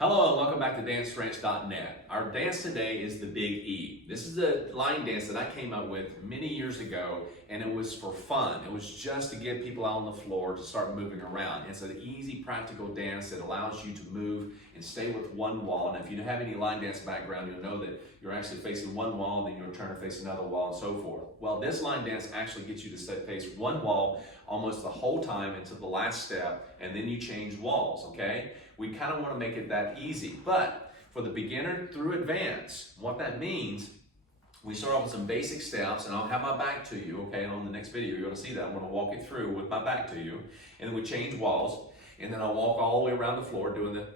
Hello and welcome back to dancefrench.net. Our dance today is the Big E. This is a line dance that I came up with many years ago, and it was for fun. It was just to get people out on the floor to start moving around. It's an easy, practical dance that allows you to move and stay with one wall. And if you don't have any line dance background, you'll know that you're actually facing one wall, then you'll turn to face another wall, and so forth. Well, this line dance actually gets you to face one wall almost the whole time until the last step, and then you change walls, okay? We kind of want to make it that easy, but for the beginner through advanced, what that means, we start off with some basic steps, and I'll have my back to you, okay? And on the next video, you're going to see that. I'm going to walk you through with my back to you, and then we change walls, and then I'll walk all the way around the floor doing the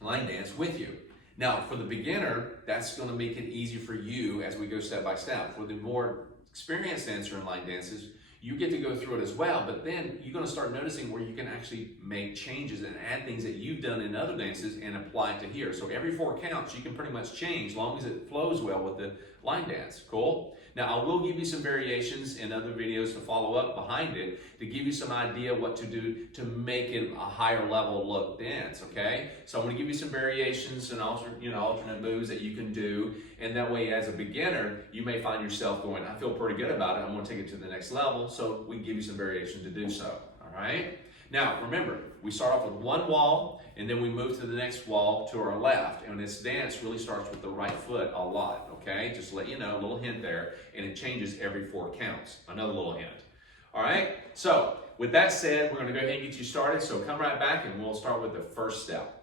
line dance with you. Now, for the beginner, that's going to make it easy for you as we go step by step. For the more experienced dancer in line dances, you get to go through it as well, but then you're going to start noticing where you can actually make changes and add things that you've done in other dances and apply it to here. So every 4 counts, you can pretty much change as long as it flows well with the line dance. Cool? Now, I will give you some variations in other videos to follow up behind it to give you some idea what to do to make it a higher level look dance, okay? So I'm going to give you some variations and alternate moves that you can do, and that way as a beginner, you may find yourself going, I feel pretty good about it, I'm going to take it to the next level, so we can give you some variation to do so, all right? Now, remember, we start off with one wall, and then we move to the next wall to our left. And this dance really starts with the right foot a lot, okay? Just to let you know, a little hint there, and it changes every 4 counts. Another little hint. All right? So, with that said, we're going to go ahead and get you started. So come right back, and we'll start with the first step.